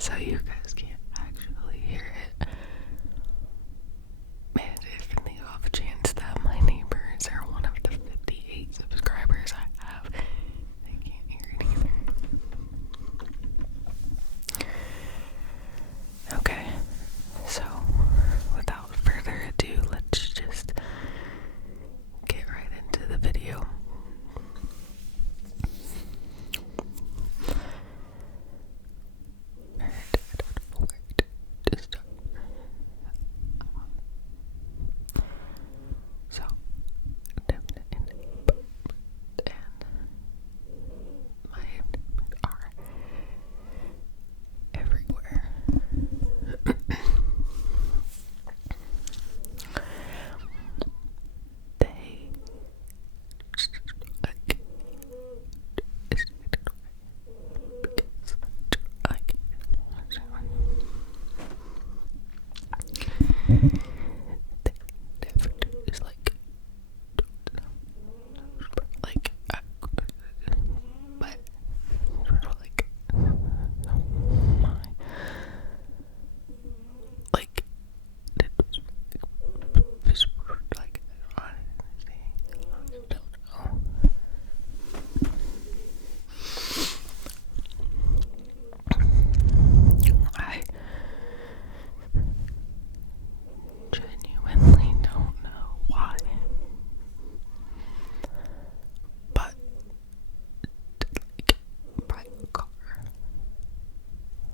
so you guys can't actually hear it. And if in the off chance that my neighbors are one of the 58 subscribers I have, they can't hear it either. Okay, so without further ado, let's just get right into the video. So, and my are everywhere. They is like but like my like like honestly I don't know. I genuinely don't know why, but like buy a car,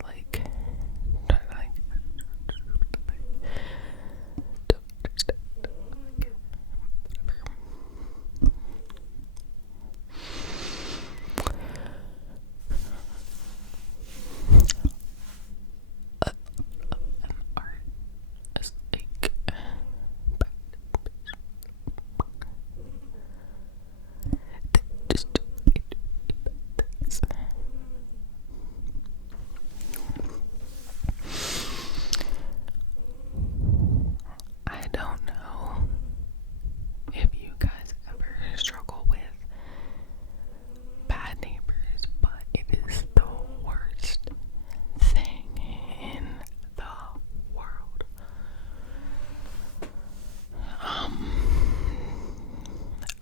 like don't understand, like whatever. Are as like just this. I don't know if you guys ever struggle with bad neighbors, but it is the worst thing in the world.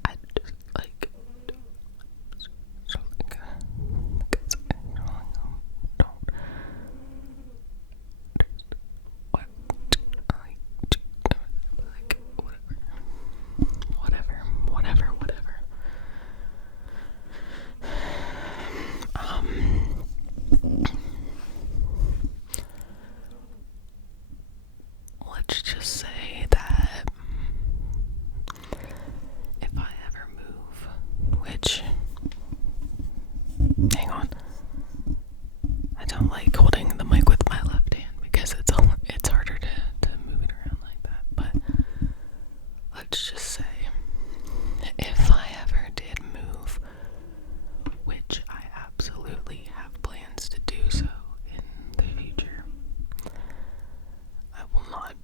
I just like so like don't what like whatever. Let's just say that if I ever move, which hang on, I don't like holding the mic with my left hand because it's harder to move it around like that. But let's just say if I ever did move, which I absolutely have plans to do so in the future, I will not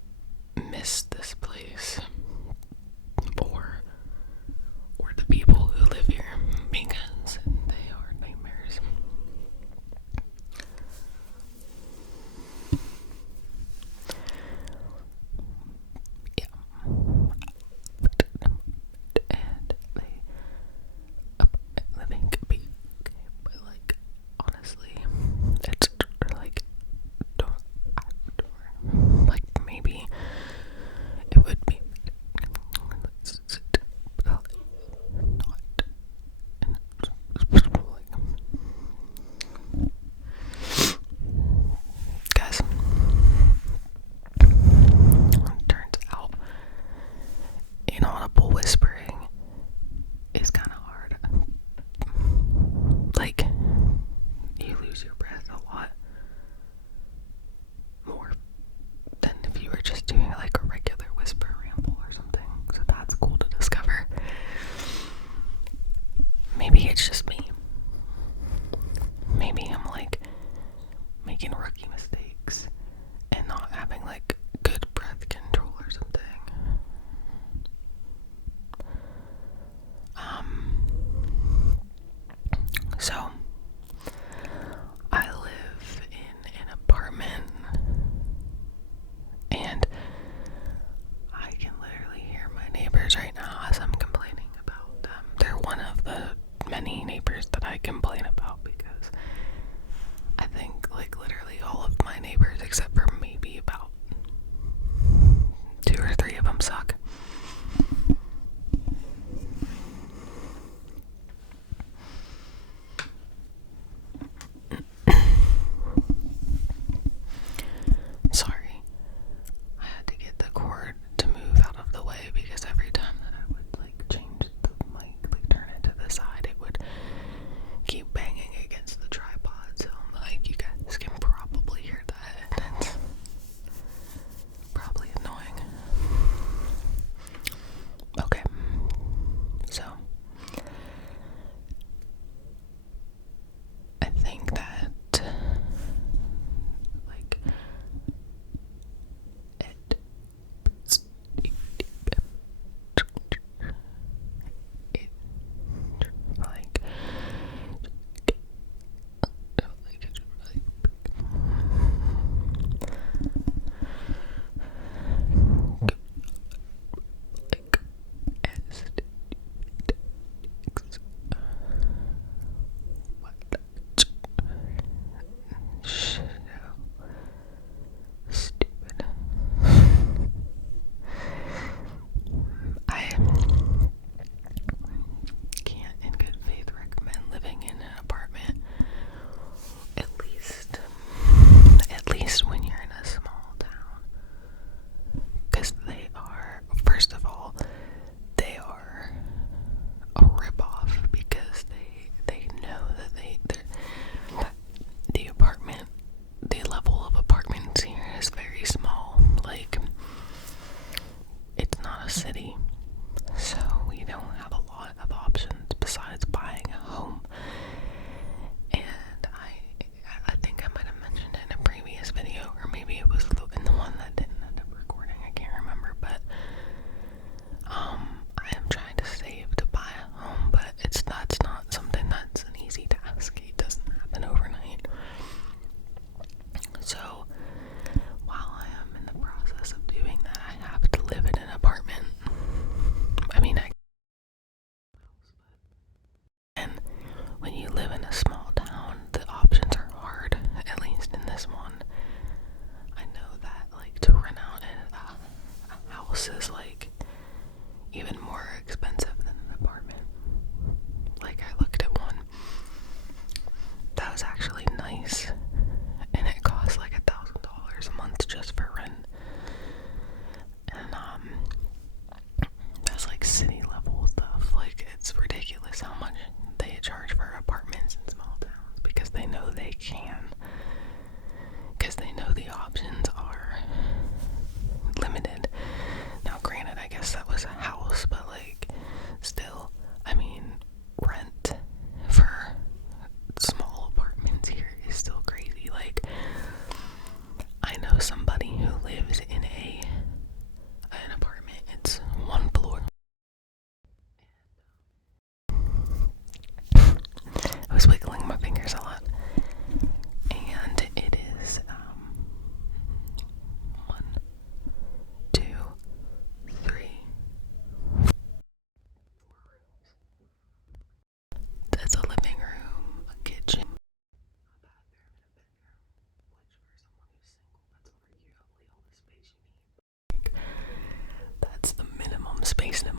space to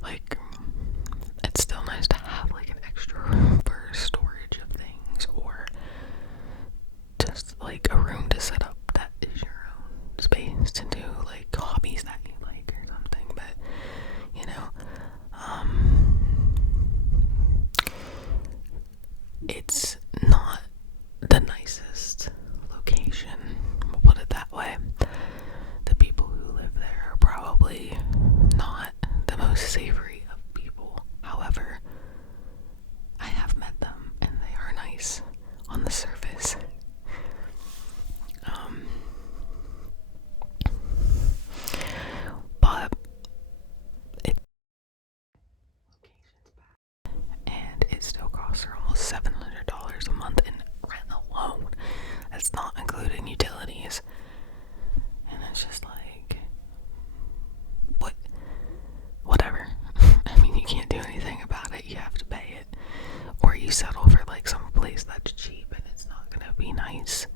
like, it's still nice to have like an extra room for storage of things, or just like a room to set up that is your own space to do like hobbies that you like or something. But you know, it's not the nicest location, we'll put it that way. The people who live there are probably not the most savory of people. However, I have met them and they are nice on the surface. But and it still costs her almost $700 a month in rent alone. That's not including utilities. And it's just like, whatever. I mean, you can't do anything about it. You have to pay it, or you settle for like some place that's cheap and it's not gonna be nice.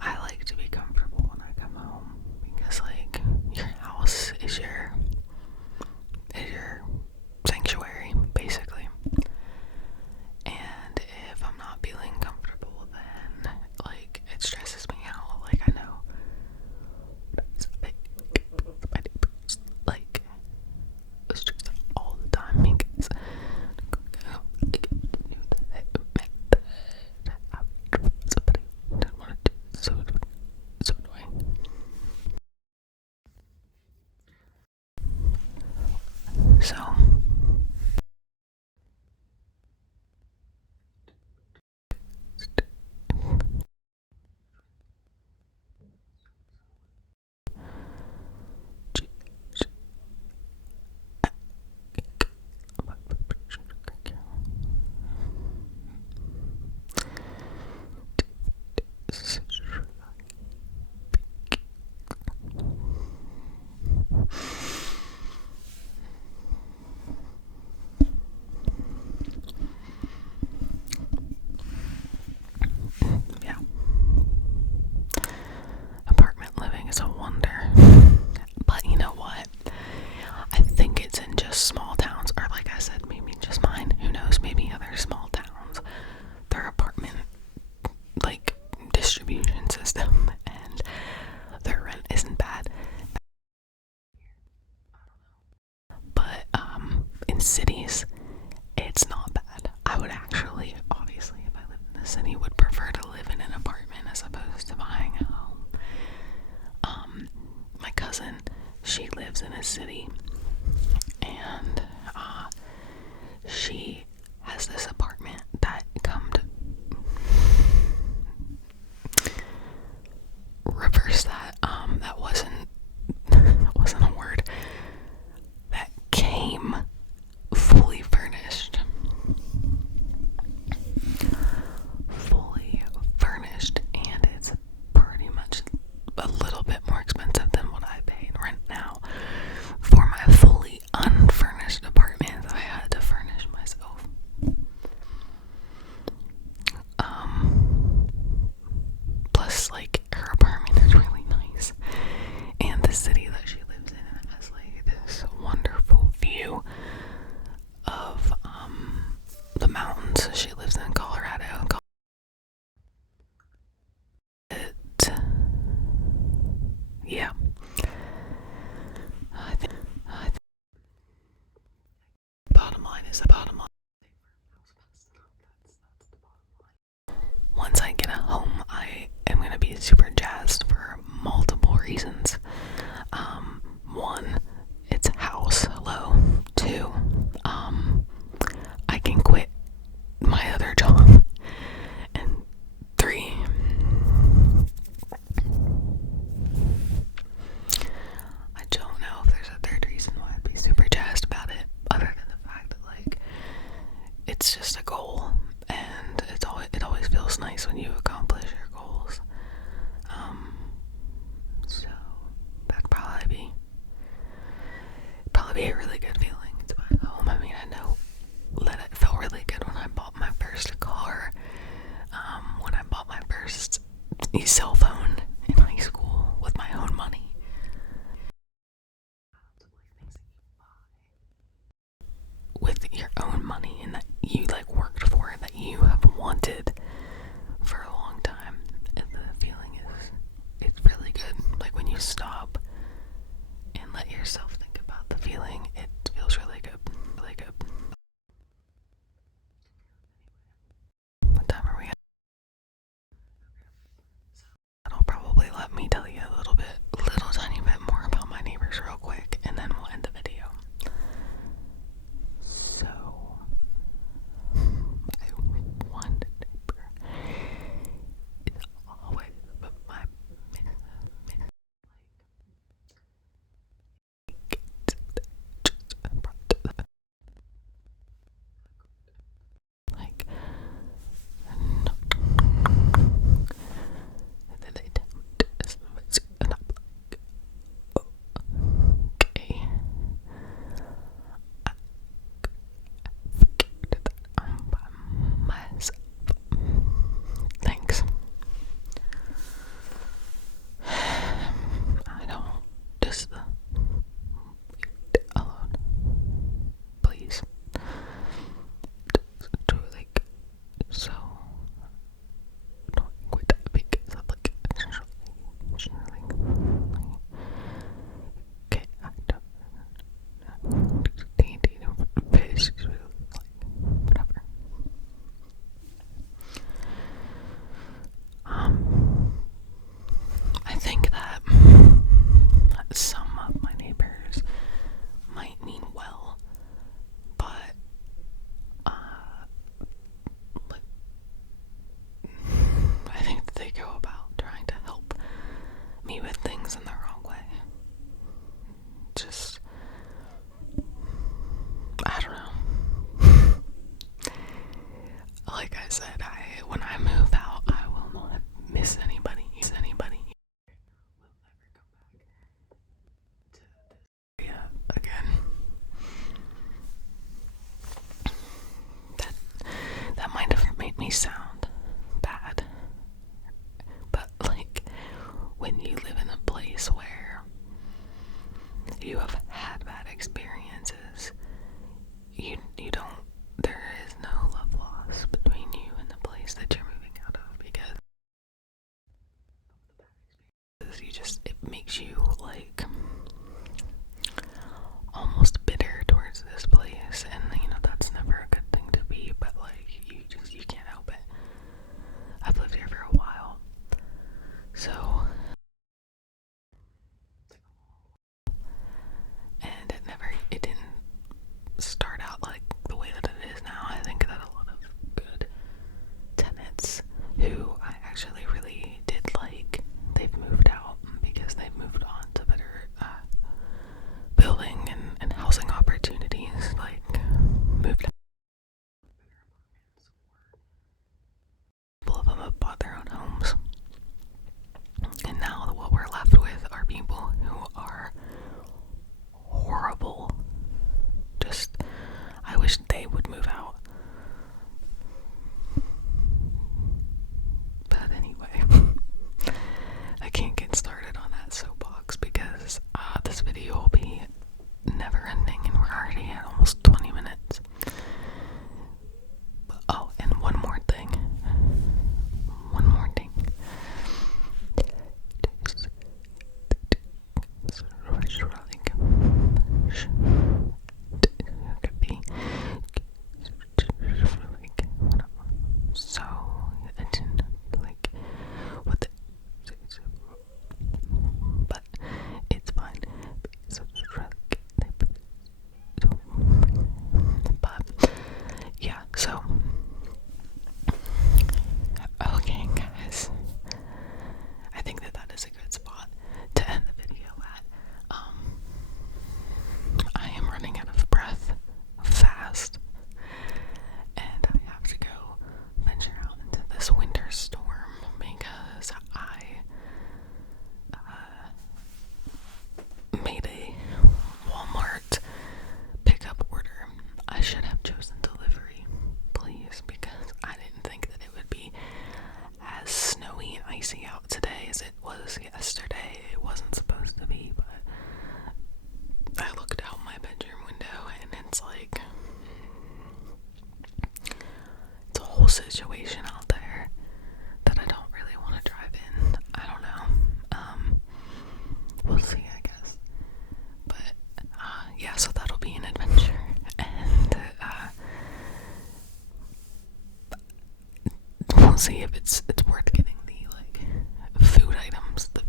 I like to be comfortable when I come home, because like, your house is your sanctuary, basically. And if I'm not feeling comfortable, then like, it stresses me out. Like, I know like, it's just all the time, because so annoying. So yeah, apartment living is a wonder. But you know what? I think it's in just small towns, or like I said, maybe just mine. Who knows? Maybe other small towns. Their apartment like distribution system and their rent isn't bad. But in cities, it's not bad. I would actually, obviously, if I lived in the city, would prefer to live in an apartment as opposed to buying a home. My cousin, she lives in a city, and she has this apartment that reverse that. That wasn't a word. That came fully furnished. And it's pretty much a little bit more expensive than what I pay in rent now. For my fully unfurnished apartment, I had to furnish myself. Plus, like, her apartment is really nice, and the city that she lives in has like this wonderful view of the mountains. She lives in Colorado. Yeah. I think bottom line is the bottom line. Once I get a home, I am gonna be super jazzed for multiple reasons. One, it's a house. Hello. Two, I can quit my other job. And three, I don't know if there's a third reason why I'd be super jazzed about it, other than the fact that like, it's just a goal, and it always feels nice when you accomplish your goals. So that'd probably be a really good feeling to buy a home. I mean, I know that it felt really good when I bought my first car, when I bought my first cell phone in high school. actually, let me tell you little tiny bit more about my neighbors real quick, and then we'll end the video. So, my one neighbor is always my like, okay. Myself. Thanks. I don't just alone. Please. Do like so annoying with that because I'm like okay, I don't fish like whatever. I think that some of my neighbors might mean well, but like, I think that they go about trying to help me with things in the wrong way. Just, I don't know. Like I said, when I move out, I will not miss anybody. Again. That might have made me sound bad. But like, when you live in a place where you have had bad experiences, you don't, there is no love lost between you and the place that you're moving out of, because it makes you like almost bitter towards this place, and that's never a good thing to be, but like you can't help it. I've lived here for a while, so, and it didn't start out like the way that it is now. I think that a lot of good tenants who I actually really did like, they've moved out because they've moved on to better building and housing opportunities, like moved out. People of them have bought their own homes, and now what we're left with are people who are horrible. Just, I wish they would move out. But anyway, I can't get started on that soapbox because this video will be never ending, and we're already at almost 20 minutes. Oh, and one more thing. So, I didn't like what the, but it's fine. But yeah, so okay, guys, I think that is a good spot to end the video at. I am running out of breath fast, and I have to go venture out into this winter storm because I made a Walmart pickup order. I should have chosen delivery, please, because I didn't think that it would be as snowy and icy out today as it was yesterday. It wasn't supposed to be, but I looked out my bedroom window and it's like, it's a whole situation out there that I don't really want to drive in. I don't know. We'll see, I guess. But yeah, so that'll be an adventure, and we'll see if it's worth getting the like food items, the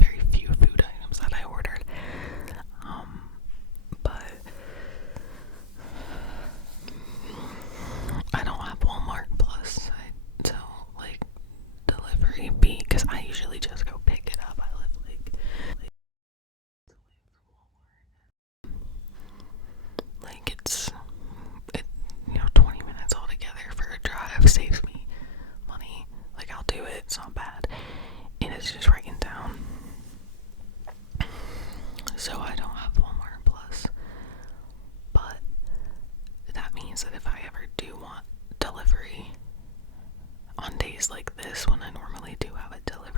on days like this when I normally do have it delivered,